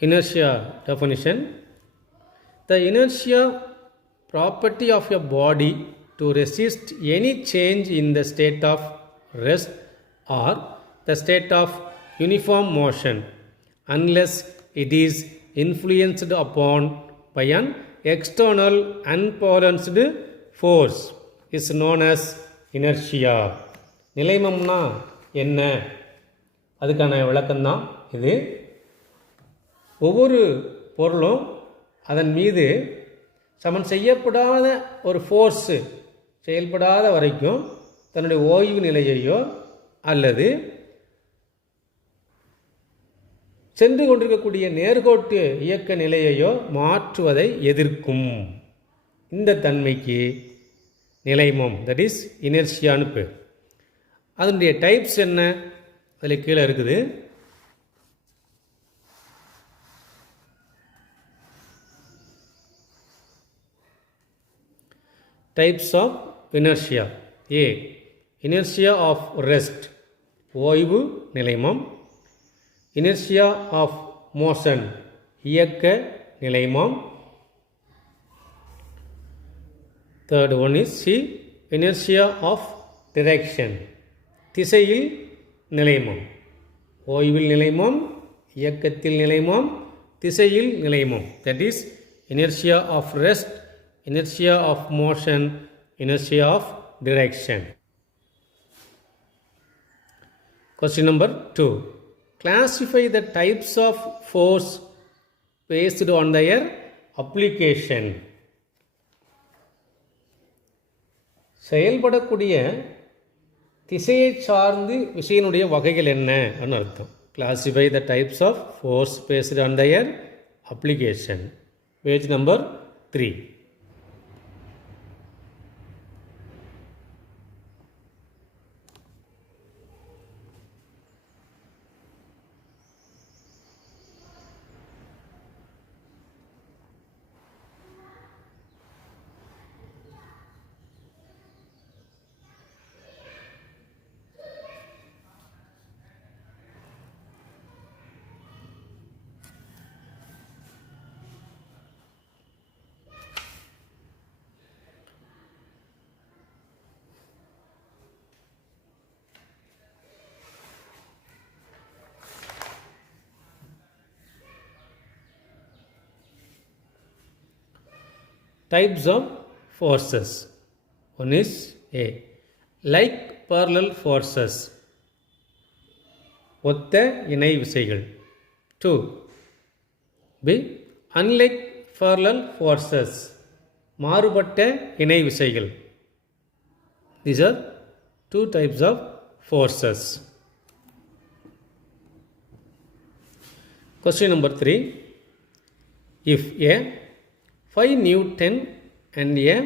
Inertia definition. The inertia property of a body to resist any change in the state of rest or the state of uniform motion unless it is influenced upon by an external unbalanced force is known as inertia. நிலைமம்னா என்ன? அதுக்கான விளக்கம்தான் இது. ஒவ்வொரு பொருளும் அதன் மீது சமன் செய்யப்படாத ஒரு ஃபோர்ஸு செயல்படாத வரைக்கும் தன்னுடைய ஓய்வு நிலையையோ அல்லது சென்று கொண்டிருக்கக்கூடிய நேர்கோட்டு இயக்க நிலையையோ மாற்றுவதை எதிர்க்கும். இந்த தன்மைக்கு நிலைமம், தட் இஸ் இனர்ஷியான்னு பேர். அதனுடைய டைப்ஸ் என்ன? அதில் கீழே இருக்குது. Types of inertia. A, inertia of rest, ஓய்வு நிலைமம். இனர்ஷியா ஆஃப் மோஷன், இயக்க நிலைமம். Third one is C, inertia of direction, திசையில் நிலைமம். ஓய்வில் நிலைமம், இயக்கத்தில் நிலைமம், திசையில் நிலைமம். That is inertia of rest, inertia of motion, inertia of direction. Question number 2. Classify the types of force based on their application. செயல்படக்கூடிய திசையை சார்ந்து விசையினுடைய வகைகள் என்ன அர்த்தம். Classify the types of force based on their application. Page number 3. Types of forces. One is A, like parallel forces, ஒத்த இணை விசைகள். 2, B, unlike parallel forces, மாறுபட்ட இணை விசைகள். These are 2 types of forces. Question number 3. If a 5 Newton and a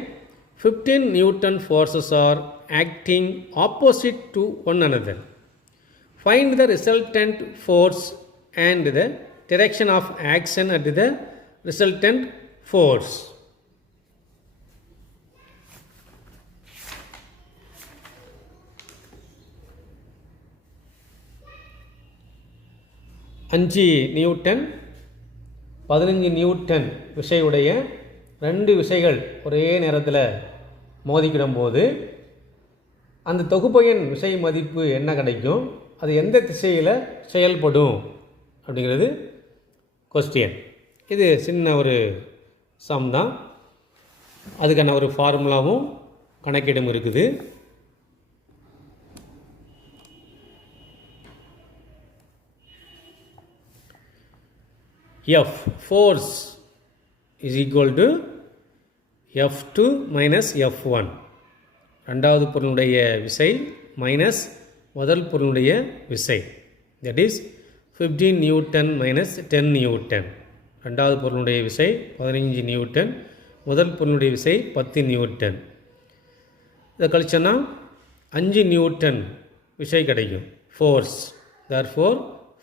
15 Newton forces are acting opposite to one another, find the resultant force and the direction of action at the resultant force. அஞ்சு நியூட்டன் 15 நியூட்டன் விசையுடைய 2 விசைகள் ஒரே நேரத்தில் மோதிக்கிடும் போது அந்த தொகுப்பையின் விசை மதிப்பு என்ன கிடைக்கும், அது எந்த திசையில் செயல்படும் அப்படிங்கிறது கொஸ்டின். இது சின்ன ஒரு சம் தான், அதுக்கான ஒரு ஃபார்முலாவும் கணக்கீடும் இருக்குது. F, force is equal to F2 minus F1. ரெண்டாவது பொருளுடைய விசை மைனஸ் முதல் பொருளுடைய விசை. That is 15 நியூட்டன் மைனஸ் 10 நியூட்டன். ரெண்டாவது பொருளுடைய விசை 15 நியூட்டன், முதல் பொருளுடைய விசை 10 நியூட்டன். இதை கழிச்சோன்னா 5 நியூட்டன் விசை கிடைக்கும், force. Therefore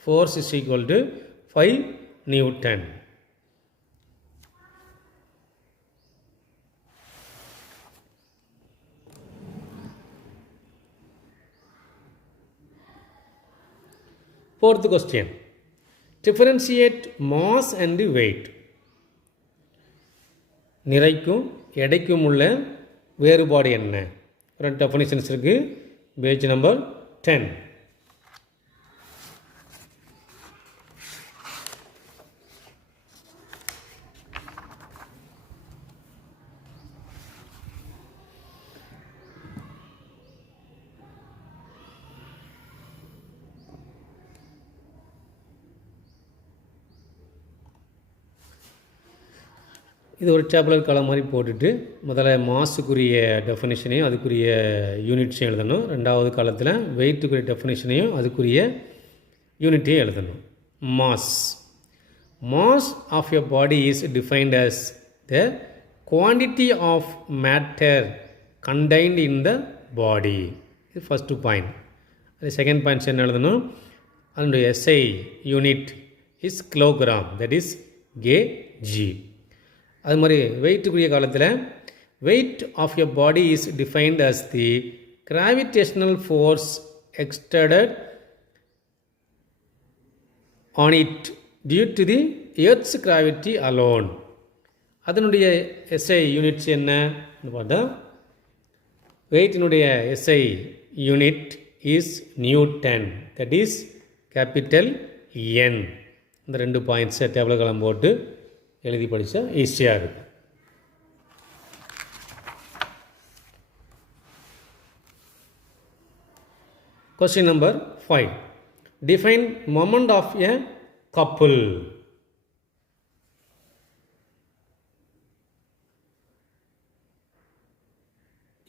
force is equal to 5 Newton. Fourth question. differentiate mass and weight. நிறைக்கும் எடைக்கும் உள்ள வேறுபாடு என்ன? ரெண்டு டெஃபினிஷன்ஸ் இருக்கு. Page number 10. இது ஒரு டேபுலர் காலம் மாதிரி போட்டுட்டு முதல்ல மாஸுக்குரிய டெஃபினேஷனையும் அதுக்குரிய யூனிட்ஸையும் எழுதணும். ரெண்டாவது காலத்தில் வெயிட்டுக்குரிய டெஃபினேஷனையும் அதுக்குரிய யூனிட்டையும் எழுதணும். Mass of your body is defined as the quantity of matter contained in the body. இது ஃபஸ்ட்டு பாயிண்ட். அது செகண்ட் பாயிண்ட்ஸ் என்ன எழுதணும்? அதனுடைய SI unit is kilogram, that is KG. அது மாதிரி வெயிட்டுக்குரிய காலத்தில் weight of your body is defined as the gravitational force exerted on it due to the earth's gravity alone. அதனுடைய எஸ்ஐ யூனிட்ஸ் என்ன பார்த்தா, வெயிட்டினுடைய SI unit is newton, that is capital என். இந்த ரெண்டு பாயிண்ட்ஸை டேபிள் கலம் போட்டு எழுதி படித்தா ஈஸியாக இருக்கும். Question number 5. Define moment of a couple.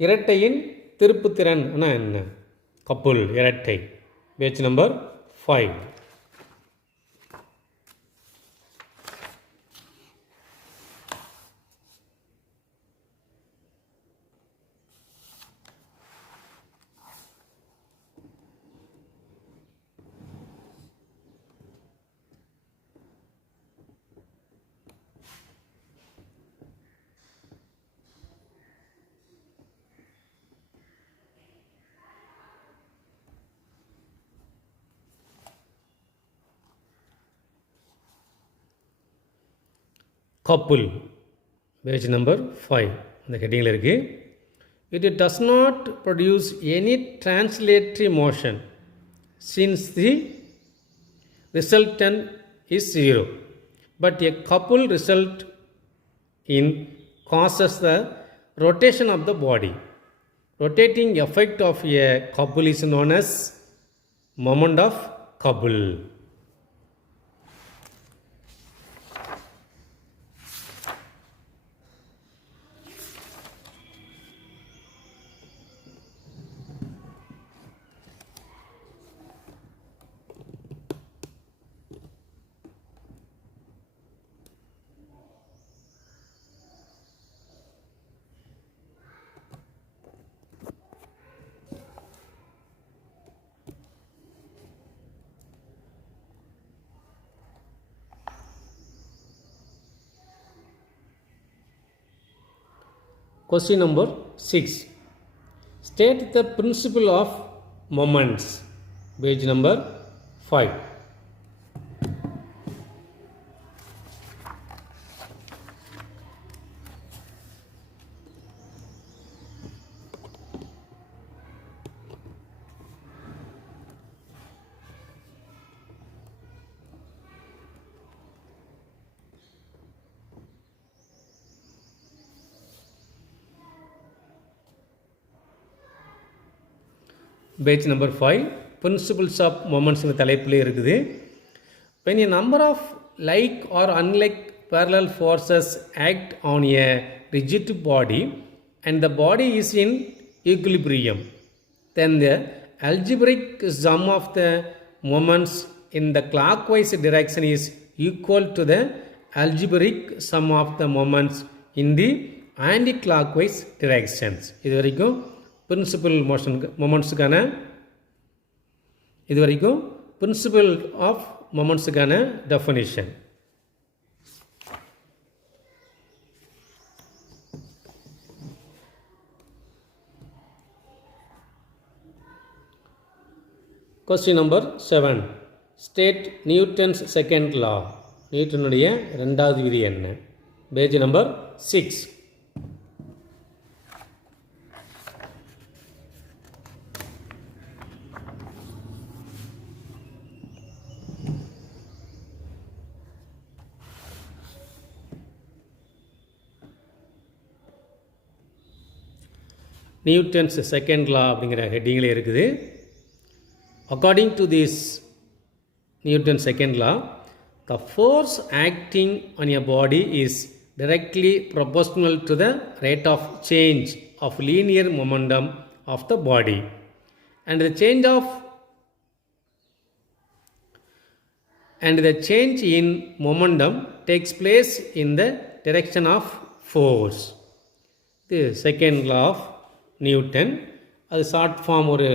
இரட்டையின் திருப்புத்திறன் என்ன? கப்புள், இரட்டை. Page number 5. couple, page number 5, அந்த ஹெட்டிங்கில் இருக்குது. It does not produce any translatory motion since the resultant is 0, but a couple result in causes the rotation of the body. Rotating effect of a couple is known as moment of couple. Question number 6. State the principle of moments. Page number 5. Page number 5, principles of மொமெண்ட்ஸுங்க தலைப்பிலே இருக்குது. when a number of like or unlike parallel forces act on a rigid body and the body is in equilibrium, then the algebraic sum of the moments in the clockwise direction is equal to the algebraic sum of the moments in the anti-clockwise directions. இது வரைக்கும் principal மொமெண்ட்ஸுக்கான principal of மொமெண்ட்ஸுக்கான டெஃபினிஷன். Question number 7. State Newton's second law. நியூட்டனுடைய இரண்டாவது விதி என்ன? பேஜ் நம்பர் 6. நியூட்டன்ஸ் செகண்ட் லா அப்படிங்கிற ஹெட்டிங்கில் இருக்குது. According to this Newton's second law, the force acting on a body is directly proportional to the rate of change of linear momentum of the body, and the change in momentum takes place in the direction of force. The second law of Newton, அது short form ஒரு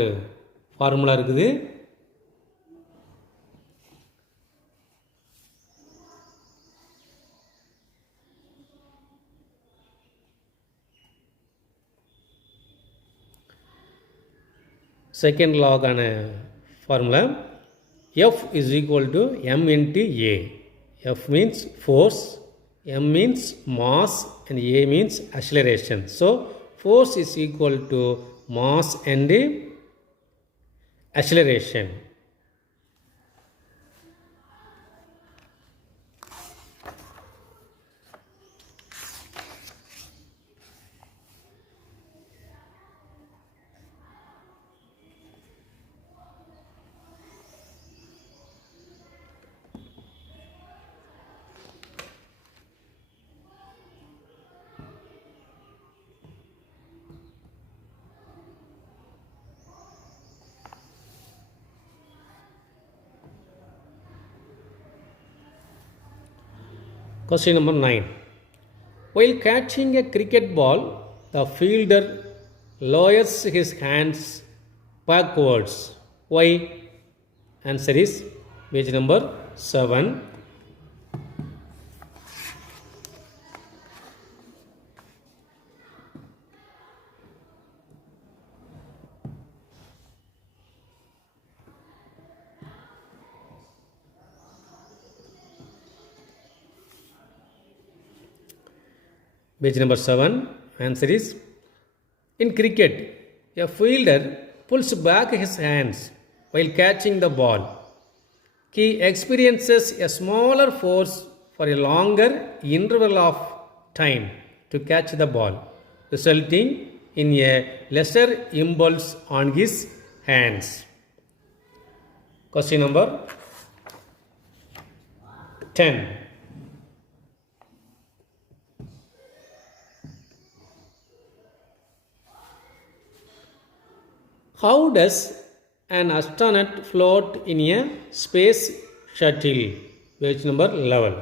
formula இருக்குது. Second லாக்கான formula F is equal to m into a. F means force, m means mass, and a means acceleration. So force is equal to mass and acceleration. Question number 9. While catching a cricket ball, the fielder lowers his hands backwards. Why? Answer is page number 7. Page number 7. Answer is, in cricket, a fielder pulls back his hands while catching the ball. He experiences a smaller force for a longer interval of time to catch the ball, resulting in a lesser impulse on his hands. Question number 10. How does an astronaut float in a space shuttle? Page number 11.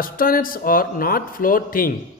Astronauts are not floating